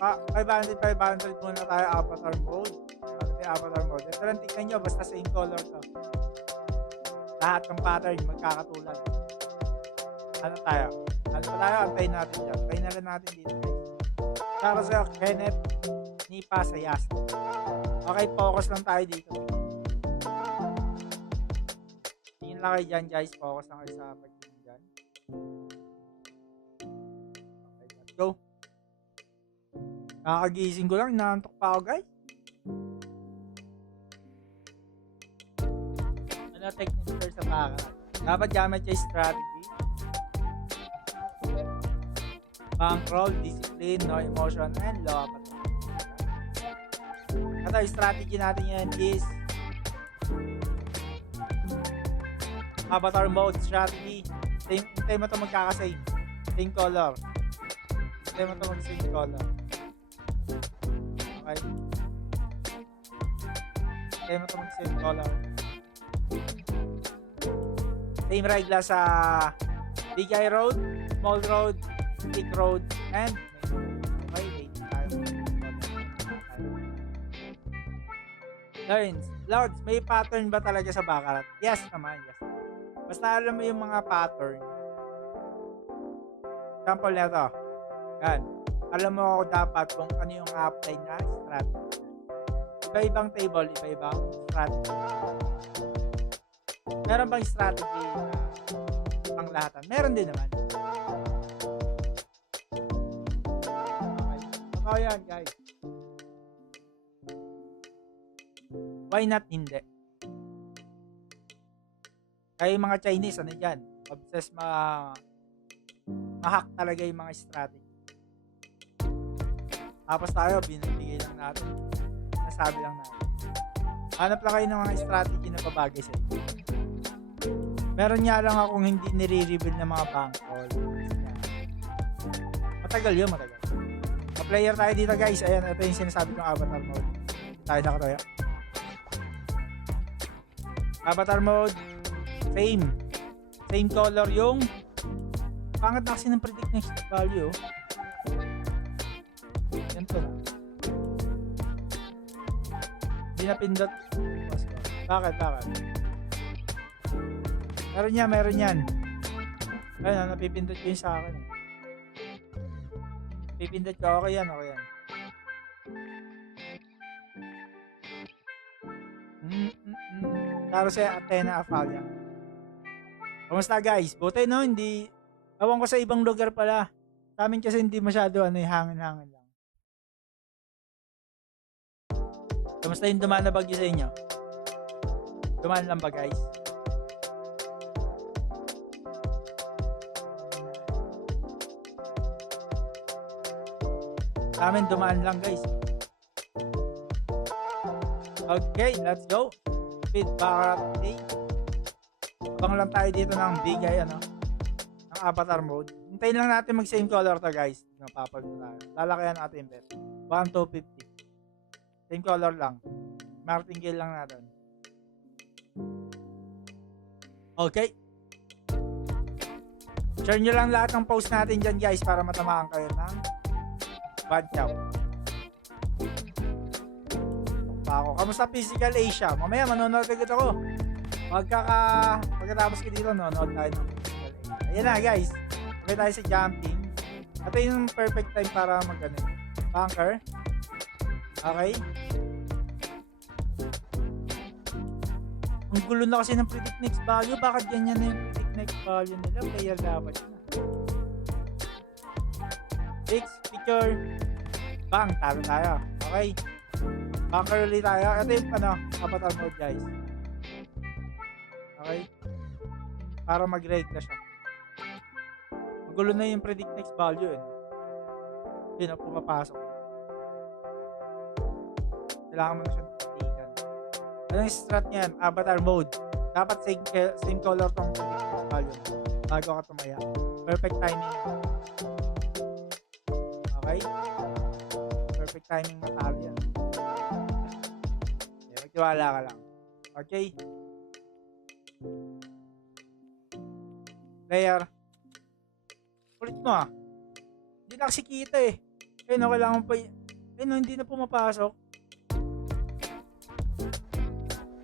500 muna tayo avatar mode. Avatar mode. Ito lang tignan nyo, basta same color to. Lahat ng pattern magkakatulad. Ano tayo? Ano pa tayo? Antayin natin dyan. Antayin na lang natin dito guys. Para sa Kenneth Nipa Sayas. Okay, focus lang tayo dito. Tingin lang kayo dyan guys. Focus lang kayo sa pagtingin dyan. Okay, let's go. Nakagising ko lang. Inaantok pa ako guys. Ano technique sir sa baka? Dapat gamit yung strategy. Bankroll, discipline, no emotion, and low appetite. Ito yung strategy natin yan is avatar mode strategy. Hintay mo ito magkakasame. Same color. Hintay mo ito mag-same color. Okay. Hintay mo ito mag-same color. Same regla sa Big Eye Road, Small Road, Big Road, and okay, wait tayo. Lords, may pattern ba talaga sa Baccarat? Yes naman, yes. Basta alam mo yung mga pattern. Example na ito. Yan. Alam mo dapat kung ano yung apply na strategy. Iba-ibang table, iba-ibang strategy. Meron bang strategy na panglahatan? Meron din naman. Okay. Totoo yan, guys. Why not hindi? Kaya yung mga Chinese, ano dyan? Obsessed ma-hack talaga yung mga strategy. Tapos tayo, binibigay lang natin. Nasabi lang natin. Hanap lang kayo ng mga strategy na babagay sa inyo. Meron nga lang akong hindi nire-reveal ng mga bankroll. Matagal yun, matagal. Pa-player tayo dito guys. Ayan, ito yung sinasabi kong avatar mode. Tayo nakatayo. Avatar mode. Same color yung pangit na kasi ng predict next value. Ganito na. Hindi na pindot. Bakit? Meron yan. Ayun, napipindot ko yun sa akin. Pipindot ko, okay yan. Taro sa Athena Afalia. Kamusta guys? Buti no, hindi. Ewan ko sa ibang lugar pala. Sa amin kasi hindi masyado hangin-hangin lang. Kamusta yung dumaan na bagyo sa inyo? Dumaan lang ba guys? Sa amin dumaan lang guys. Okay, let's go. Speed Baccarat A. Abang lang tayo dito ng bigay ng avatar mode. Hintayin lang natin mag same color to guys. Napapagod tayo. Lalakayan natin bet. 1,250. Same color lang. Martingale lang natin. Okay. Share nyo lang lahat ng post natin dyan guys para matamaan kayo ng bad chow. Kamusta Physical Asia? Mamaya manonood agad ako. Pagkatapos ko dito, nanonood tayo ng Physical Asia. Ayan na guys. Okay tayo sa jumping. Ito yung perfect time para bunker. Okay. Ang gulo na kasi ng predict next value. Bakit ganyan na yung predict next value nila? Player dapat yun. Fix, picture, bang, talo tayo. Okay. Bunker ulit tayo. Ito yung avatar mode guys. Okay. Para mag-regla siya. Magulo na yung predict next value Hindi na pumapasok. Kailangan mo na siyang titigan. Anong strat niyan? Avatar mode. Dapat same color tong predict next value bago ka tumaya. Perfect timing. Okay? Perfect timing matalo yan. Magtiwala ka lang. Okay? Player. Ulit mo Hindi na kasi kita Ayun, no, kailangan pa ayun, no, hindi na pumapasok.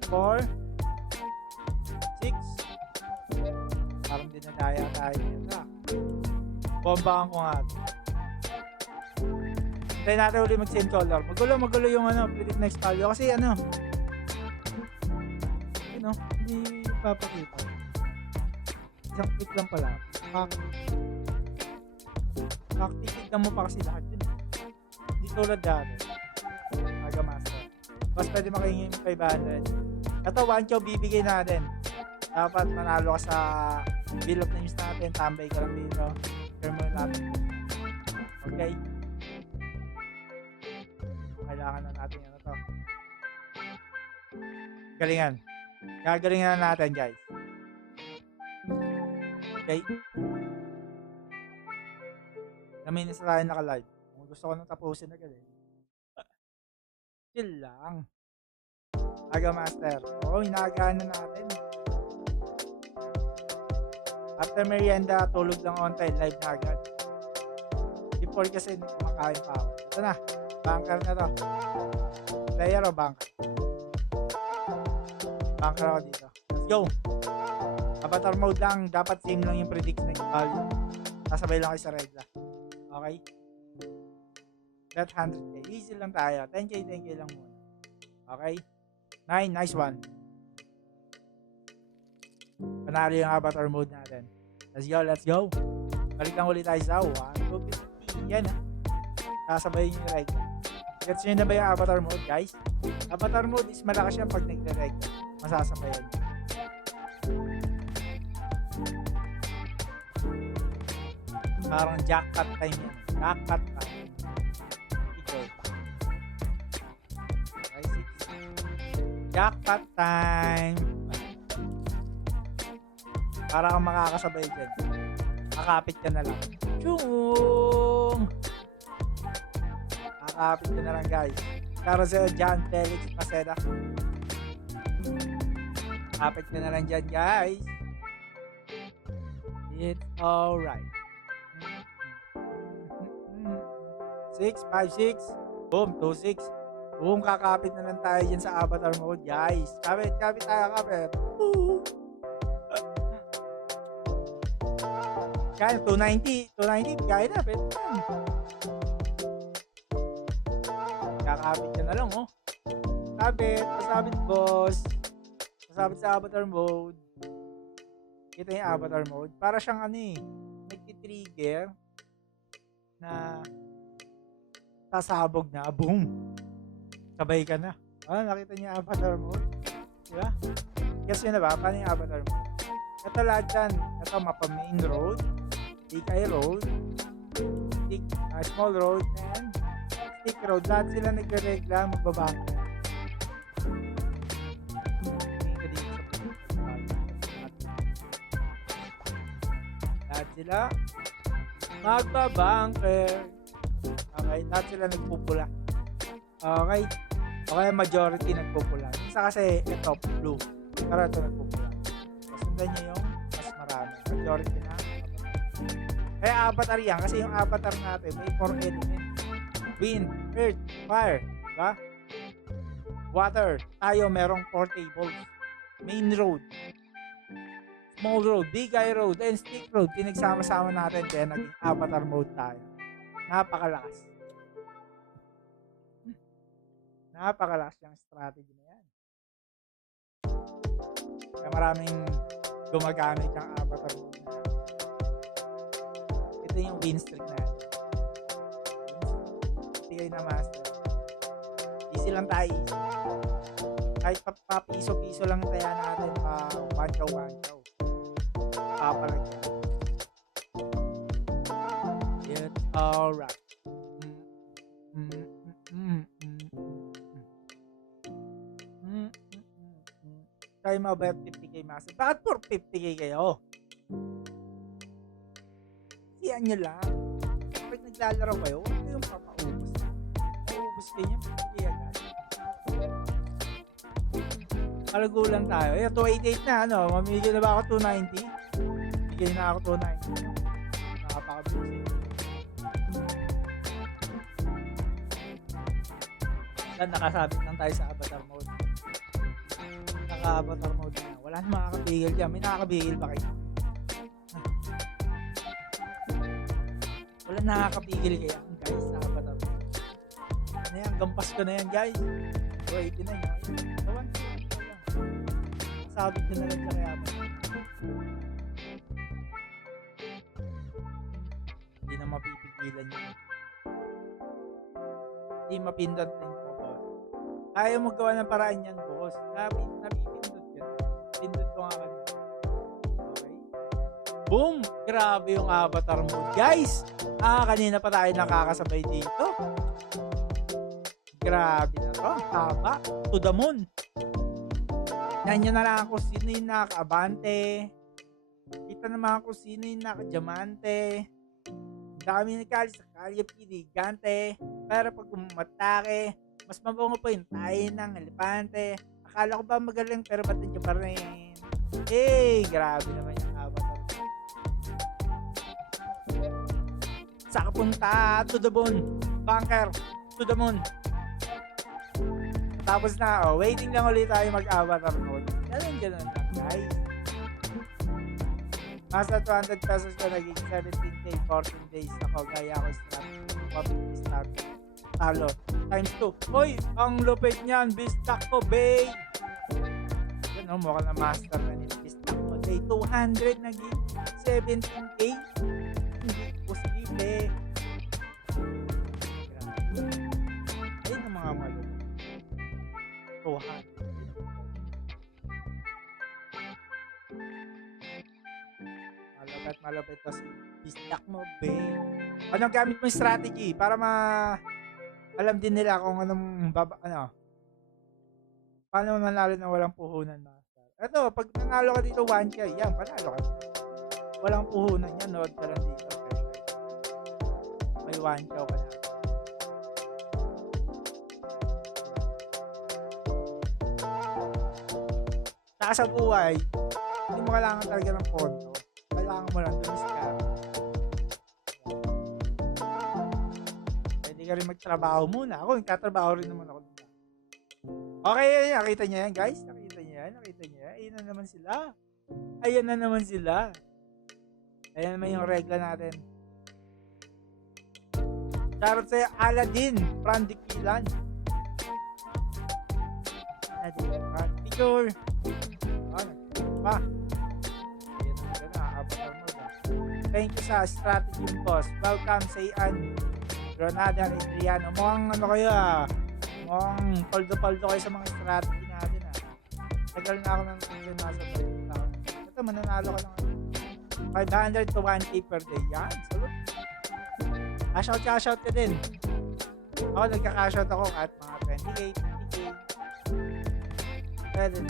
4, 6. Parang dinadaya tayo dito. Bombaan ko nga. Tayo natin uli mag-send color. Magulo yung predict next value. Kasi hindi papakita. Isang click lang pala. Titignan mo pa kasi lahat yun. Hindi tulad dati. Aga master. Mas pwede makahingi yung 500. Ito, 1 chow bibigay natin. Dapat manalo ka sa bill of names natin. Tambay ka lang dito. Share mo natin. Okay? Kailangan na natin to. Galingan. Gagalingan na natin, guys. Okay? Namin na tayo naka-live. Kung gusto ko nang tapusin agad chill lang. Aga master. Inaagahan na natin. After merienda, tulog lang on time. Live na agad. Before kasi kumakain pa ako. Ito na. Banker na to. Player o banker? Banker ako dito. Let's go. Avatar mode lang. Dapat same lang yung predict na value. Sasabay lang kayo sa regla. Okay? That 100k. Easy lang tayo. 10k lang muna. Okay? 9. Nice one. Panalo yung avatar mode natin. Let's go. Balik lang ulit tayo sa 1, 2, 50. Yan Sasabay yung regla. Gets nyo na ba yung avatar mode, guys? Avatar mode is malakas yan pag nagre-regla. Masasabayan nyo. Parang jackpot time yan. Jackpot time. Jackpot time. Para kang makakasabay dyan. Kakapit ka na lang. Chung! Kakapit ka na lang, guys. Carousel John Felix Maceda. Kakapit ka na lang dyan, guys. It's alright. 6, 5, 6. Boom, 2, 6. Boom, kakapit na lang tayo dyan sa avatar mode, guys. Kapit tayo, kapit. Kaya, 290, kaya na, pwede yan. Kakapit ka na lang, Kapit, pasabit, boss. Pasabit sa avatar mode. Kita yung avatar mode. Para siyang nagtitrigger na sasabog na, boom. Sabay ka na. Nakita niya avatar mode. Diba? Guess yun na ba? Paano yung avatar mode? Ito lahat dyan. Ito, mapa main road, DKI road, small road, and stick road. Lahat sila nagre-regla, magbabang. Lahat sila magbabangker. Okay, lahat sila nagpupula. Okay, majority nagpupula. Isa kasi ito, blue. Pero ito nagpupula. Sundan nyo yung mas marami. Majority na. Kaya avatar yan. Kasi yung avatar natin, may 4 elements. Wind, earth, fire. Diba? Water. Tayo merong 4 tables. Main road, small road, big eye road, and stick road. Pinagsama-sama natin. Kaya naging avatar mode tayo. Napakalakas. Napakalakas yung strategy na yan. Kaya maraming gumagamit ng avatar mode na yan. Ito yung win streak na yan. Tigay na master. Easy lang tayo. Kahit piso-piso lang tayo natin pa 1 chow. Papalag yan. It's alright. Tayo mabait 50k master. Bakit for 50k kayo? Siyan nyo lang. Kapag naglalaro kayo, huwag kayong papaubos. Paubos kayo niya, 50k agad. Kalago lang tayo. 288 na, mamigay na ba ako 290? Bigay na ako 290. Nakapakabilis. Yan, nakasabit lang tayo sa avatar mode. Naka-avatar mode na. Wala na makakapigil dyan. May nakakapigil ba kayo? Wala nakakapigil kaya guys sa avatar mode. Ano yan? Gampas ko na yan guys. 289 na. Gawan ko lang. Sabit ko na lang sa kaya avatar. Hindi na mapipigilan yun. Hindi mapindot din mo, boss. Kaya mo gawa ng paraan yan, boss. Napipindot yun. Pindot ko nga kanina. Okay. Boom! Grabe yung avatar mode. Guys! Kanina pa tayo nakakasabay dito. Grabe na to. Haba. To the moon. Yan nyo na lang kung sino yung naka-abante. Kita naman kung sino yung naka-diamante. Dami ng kali sa Kalye PD, Gante. Pero pag umatake, mas mabango pa yung tayo ng elepante. Akala ko ba magaling pero ba't nandiyo pa rin? Grabe naman yung avatar. Saka punta to the moon. Bunker, to the moon. Tapos na, waiting lang ulit tayo mag-avatar mode. Ganun lang, guys. Nasa 200 pesos ko naging 17k 14 days ako. Gaya ko start. Talo. Times 2. Hoy! Ang lupit niyan. Bistak ko, babe! Yan o, mukha na master na nito. Bistak ko, day 200 naging 17k. Hindi posible. Ayun ang mga malupit. 200. Malapit to si bistak mo, babe. Anong gamit mo yung strategy para alam din nila kung paano nanalo na walang puhunan, master. Ito, pag nanalo ka dito 1k, yan, panalo ka. Walang puhunan yan, nood ka lang dito. May 1k ka na. Saka sa buhay, hindi mo kailangan talaga ng pondo. Kailangan mo lang dun ka. Pwede ka rin magtrabaho muna. Ako, nagtatrabaho rin naman ako. Okay, nakita niyo yan, guys? Nakita niyo yan? Ayan na naman sila. Ayan naman yung regla natin. Charot sa'yo, Aladdin, Prandikilan. Aladdin, Prandikilan. Pa. Thank you sa strategy boss. Welcome sa Ian Granada and Adriano. Mukhang mukhang paldo-paldo kayo sa mga strategy natin Tagal na ako nang nasa balita. Ito, mananalo ka lang 500 to 1k per day. Yan, salute. Cash out ka din. Ako, nagka-cash out ako at mga 20k, 50k. Pwede na.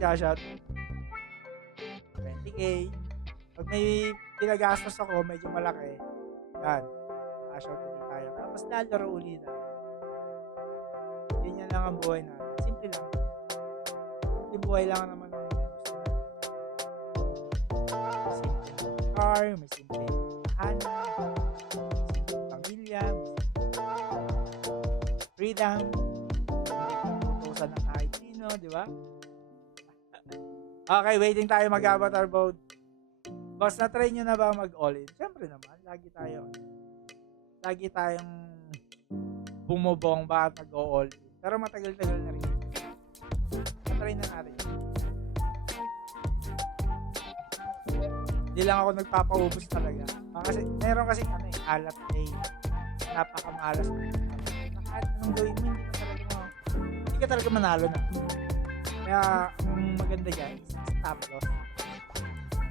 Cash out. 20k. Pag may pinagastos ako, medyo malaki. Yan. Cash out ulit tayo. Tapos lalaro ulit na. Ganyan lang ang buhay natin. Simple lang. Simple buhay lang naman ang gusto natin. Simple car, may simple tahanan, simple pamilya, freedom, hindi kutusan ng kahit sino, di ba? Okay, waiting tayo mag-avatar mode. Boss, na-try nyo na ba mag-all-in? Siyempre naman, lagi tayong bumobomba at nag-all-in. Pero matagal-tagal na rin. Na-try na natin. Hindi lang ako nagpapaubos talaga. Kasi, meron kasing alat day. Napakamalas. Kahit anong gawin mo, hindi ka talaga manalo na. Kaya, ang maganda dyan is stop loss.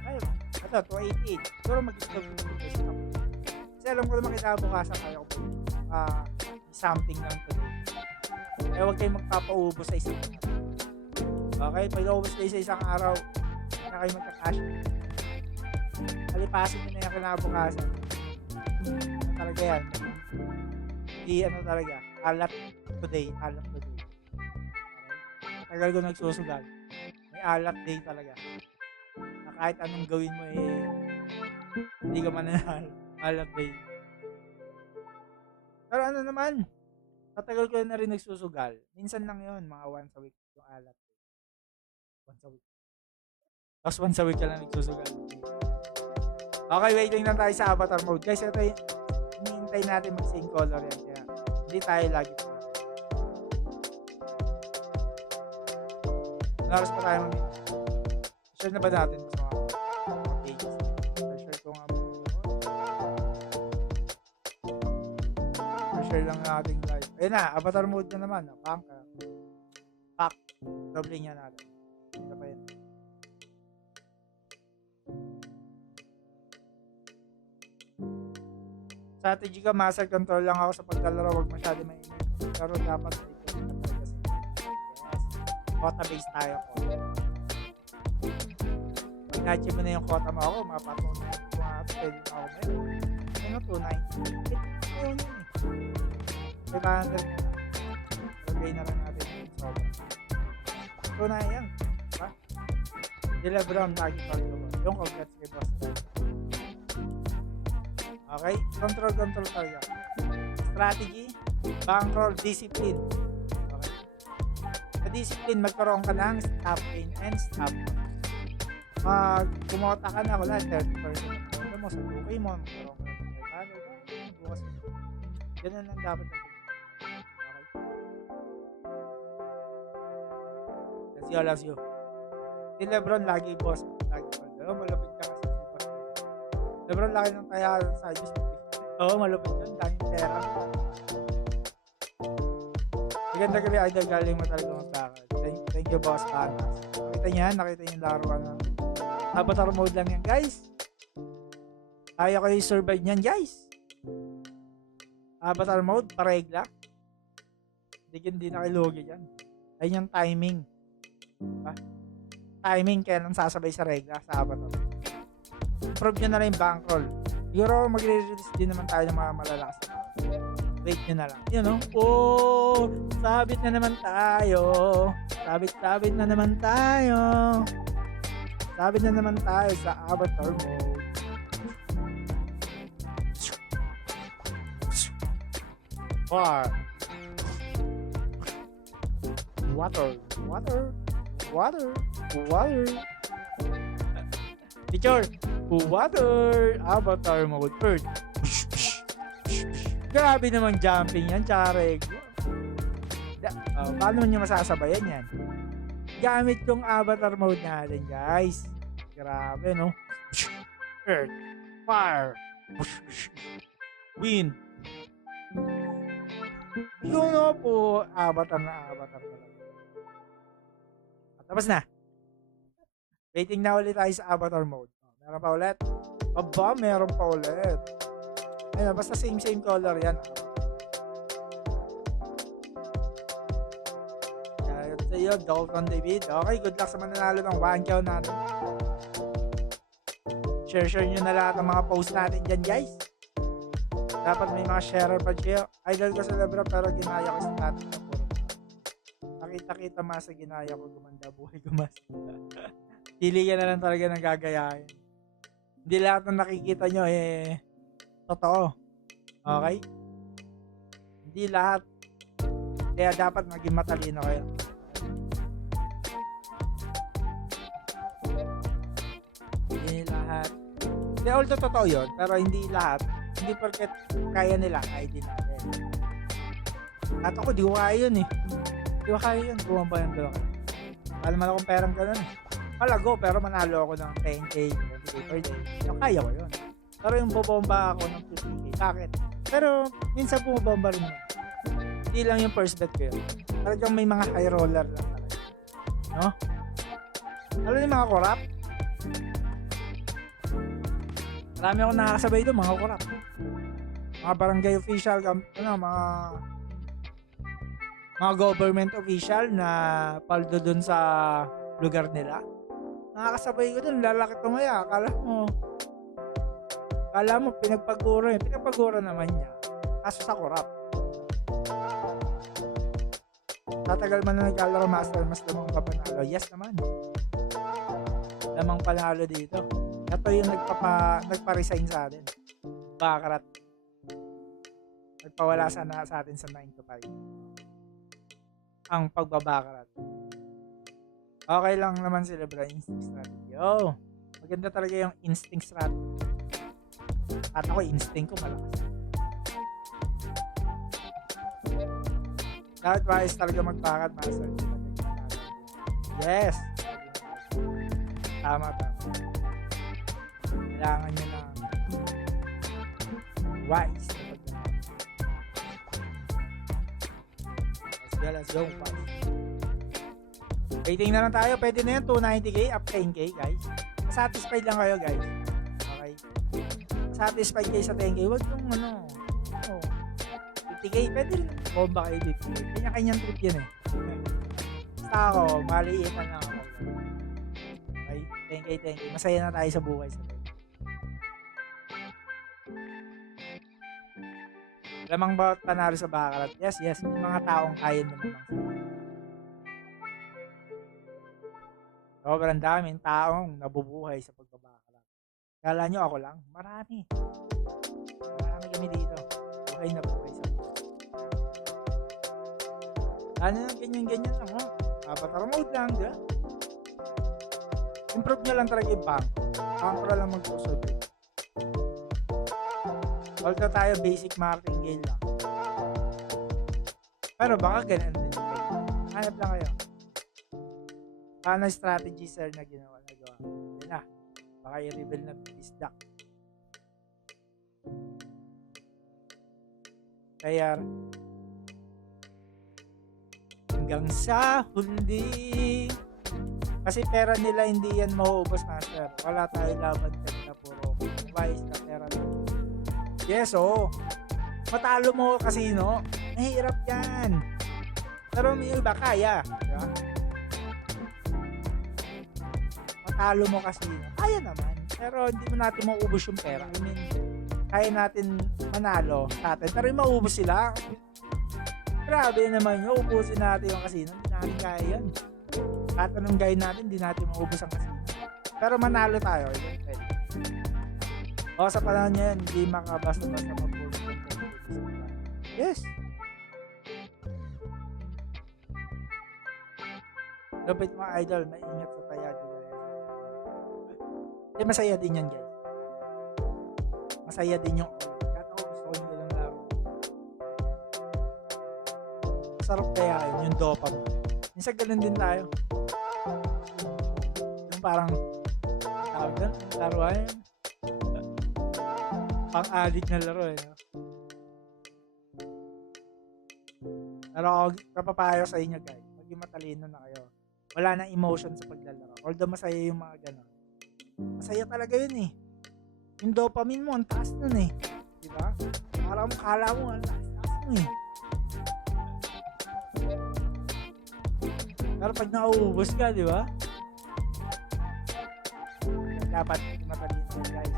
Ayun. Ito, 288. Siguro mag-stop stop. Kasi alam ko naman kinabukasan kaya ko something lang today. Kaya huwag kayong magpapaubos sa isang araw. Okay? Pag naubos kayo sa isang araw, na kayo magka-cash. Kalipasin nyo na yung kinabukasan. Talaga yan. Talaga. Alat today. Tagal ko nagsusugal. May alat day talaga. Na kahit anong gawin mo hindi ka mananalo. Alat day. Pero ano naman, matagal ko na rin nagsusugal. Minsan lang yun, mga once a week yung alat. Once a week. Tapos once a week ka lang nagsusugal. Okay, waiting lang tayo sa avatar mode. Guys, ito yung hinihintay natin mag-same color yan. Kaya hindi tayo lagi pa. Naras pa tayo mag share na ba natin sa mga pages? Share ko nga share lang natin live. Ayun na, avatar mode na naman. Pack. Doble niya natin. Ito pa yun. Strategy ka, muscle control lang ako sa paglalaro. Huwag masyado mainit. Pero dapat may ito na talaga sa yes. Quota base tayo ko. Pag na-achieve mo na yung quota mo ako, mapatunay ko nga pwede na ako meron. Ano, 290. Ayun yun eh. 500 na. Lagay na lang natin yung sobrang. 290 yan. Diba? Dila Brown, lagi pag-tubo. Yung congrats kay Boss. Okay? Control talaga. Strategy, bankroll, discipline. Okay? Sa discipline, magkaroon ka ng stop gain and stop loss. Kumota ka na, wala, 30%. Ano mo, sa bukay mo, magkaroon ka ng 500. Bukas mo. Ganun lang dapat. Okay? Loves you. Si Lebron, lagi boss. Lagi boss. Malapit ka kasi si boss. Lebron, laki ng kaya sa Diyos. Oo, malupit yun. Daming pera. Maganda gabi, idol. Galing mo talaga magbakal. Thank you, boss. Nakita niyo yan? Nakita niyo yung laruan na. Avatar mode lang yan, guys. Kaya ko yung survive niyan, guys. Avatar mode, paregla. Hindi na kilugi yan. Ayun yung timing. Diba? Timing, kaya nang sasabay sa regla sa avatar. Prove nyo na lang yung bankroll. Siguro magre-release din naman tayo ng mga malalakas. Wait nyo na lang. Yun, no? Oh, sabit na naman tayo. Sabit na naman tayo. Sabit na naman tayo sa avatar mode. Far. Water. Picture. Water. Avatar mode. Earth. Grabe namang jumping yan. Tsaka reglo. Paano nyo masasabayan yan? Gamit yung avatar mode natin, guys. Grabe, no? Earth. Fire. Wind. Yung no po, avatar talaga. Tapos na. Waiting na ulit tayo sa avatar mode. Meron pa ulit? Aba, meron pa ulit. Ayun, basta same color yan. Kaya sa iyo, Dalton David. Okay, good luck sa mananalo ng 1K natin. Share nyo na lahat ng mga post natin dyan, guys. Dapat may mga sharer pa dyan. Idol ko sa Lebron pero ginaya ko sa natin. Nakita-kita mas sa ginaya ko, gumanda buhay ko mas. Pili ka na lang talaga ng gagayahin. Hindi lahat ng nakikita nyo totoo. Okay? Hindi lahat. Kaya dapat maging matalino kayo. Hindi lahat. Hindi, although totoo yun, pero hindi lahat. Hindi porket kaya nila, kaya din natin. At ako, di ko kaya yun eh. Di ko kaya yun. Bumaba yung dalawa. Alam mo akong perang gano'n eh. Palago, pero manalo ako ng 10K, 20K per day. Yung kaya ko yun. Pero yung bobomba ako ng 50K. Bakit? Pero minsan bumabomba rin yun. Hindi lang yung first bet ko yun. Talagang may mga high roller lang talaga. No? Alam niyo mga korap? Marami akong nakakasabay doon, mga korap. Mga barangay official, mga government official na paldo doon sa lugar nila. Nakakasabay ko doon, lalaki tumaya. Akala mo pinagpagura yun. Pinagpagura naman niya. Kaso sa korap. Tatagal man na naglalaro master, mas lamang pa panalo. Yes naman. Lamang panalo dito. Ito yung nagpa-resign sa atin. Bakarat. Nagpawala sana sa atin sa 9 to 5. Ang pagbabakarat. Okay lang naman si Lebron instinct strategy. Oh, maganda talaga yung instinct strategy. At ako, instinct ko malakas. Dapat wise talaga magbakat, master. Yes! Tama. Kailangan nyo na wise. Let's go. Waiting na lang tayo. Pwede na yan. 290k up 10k, guys. Satisfied lang kayo, guys. Okay? Satisfied kayo sa 10k. Huwag yung 50k. Pwede rin. Bomba kayo 50k. Kanya-kanyang trip yun eh. Basta ako, maliitan lang ako. Okay? 10k. Masaya na tayo sa buhay sa 10k. Lamang bawat panalo sa bakarat. Yes. May mga taong kaya naman lang. Sobrang daming taong nabubuhay sa pagbabakarat. Kala nyo ako lang? Marami kami dito. Buhay na buhay sa buhay. Ano lang, ganyan lang. Avatar mode lang. Improve nyo lang talaga yung bank. Para lang mag-usod. Although tayo basic martingale lang. Pero baka ganun din. Hanap lang kayo. Paano strategy sir na ginawa? Yan na. Baka i-reveal na bisdak. Kaya hanggang sa huli. Kasi pera nila hindi yan mauubos, master. Wala tayo laban na puro wise na pera nila. Yes, matalo mo casino, mahirap yan. Pero may iba kaya. Diba? Matalo mo casino, kaya naman. Pero hindi mo natin mauubos yung pera. I mean, kaya natin manalo sa atin. Pero yung maubos sila, grabe naman yun. Ubusin natin yung casino. Hindi natin kaya yan. Kahit anong gawin natin, hindi natin maubos ang casino. Pero manalo tayo. O sa panahon niya yan, hindi makabasta-basta mag-pull. Yes. Lupit mga idol, maingat sa tayado. Hindi, masaya din yan, guys. Masaya din yung kahit ako gusto ko nyo lang laro. Sarap kaya yun, yung dopamine. Minsan ganun din tayo. Yung parang tawag doon, laruan. Pang-addict na laro eh. No? Pero ako, napapayo sa inyo guys, maging matalino na kayo. Wala nang emotion sa paglalaro. Although masaya yung mga gano'n. Masaya talaga yun eh. Yung dopamine mo, ang taas nun eh. Diba? Kala mo, ang taas nun eh. Pero pag nauubos ka, diba? Dapat matalino guys.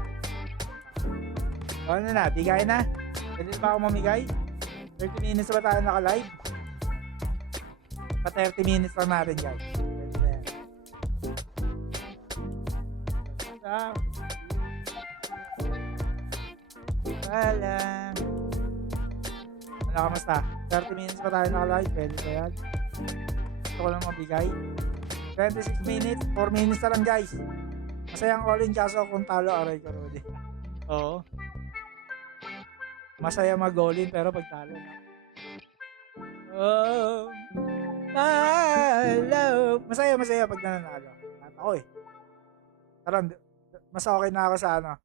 Ano na, bigay na? Pwede ba ako mamigay? 30 minutes ba tayo naka-live? Pa 30 minutes lang natin guys. Pwede na yan. Wala. Ano, kamusta? 30 minutes pa tayo naka-live? Pwede ba yan? Gusto ko lang mabigay. 26 minutes, 4 minutes na lang guys. Masayang all-in kaso kung talo, aray ko rin. Oo. Masaya mag-all-in pero pag talo na. Oh, my love. Masaya pag nananalo. At ako eh. Pero mas okay na ako sa ano.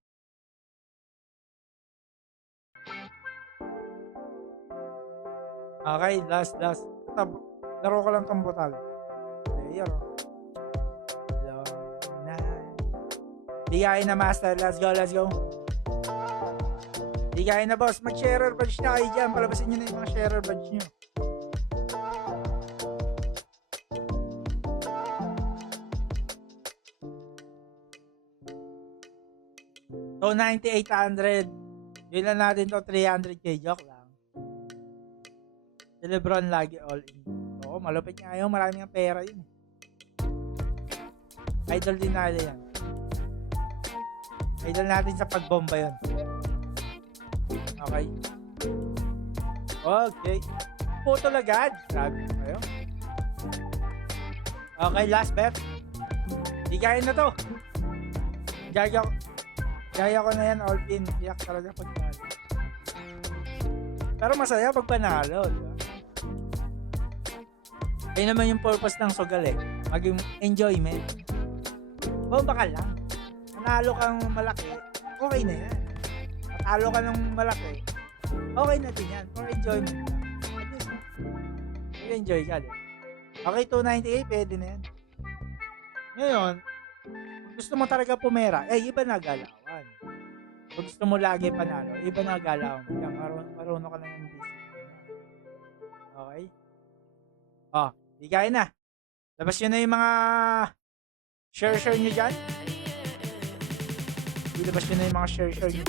Okay, last. Ito, laro ko lang tong butal. Player. Long night. Bigayin na master. Let's go. Bigayin na boss. Mag-sharer badge na kayo dyan. Palabasin nyo na yung mga sharer badge nyo. So, 9,800. Yun lang natin to 300k. Joke lang. Si Lebron lagi all in. Oo, malupit nga yun. Maraming ang pera yun. Idol din natin yan. Idol natin sa pagbomba yun. Okay. Okay. Putol agad. Grabe kayo. Okay, last bet. Higayin na to. Gaya ko na yan, all in. Iyak talaga pag panalo. Pero masaya pag panalo, di ba? Ayun naman yung purpose ng sugal eh. Maging enjoyment. Bomba ka lang. Manalo kang malaki, okay na yan. Matalo ka ng malaki, okay na din yan. For enjoyment lang. Mag-enjoy ka din. Okay, 298, pwede na yan. Ngayon, kung gusto mo talaga pumera, iba na galawan. Kung gusto mo lagi panalo, iba na galawan. Yan, marunong ka na ng discipline. Okay? Bigay na. Labas yun na yung mga share nyo dyan. Ilabas nyo na yung mga share nyo dyan.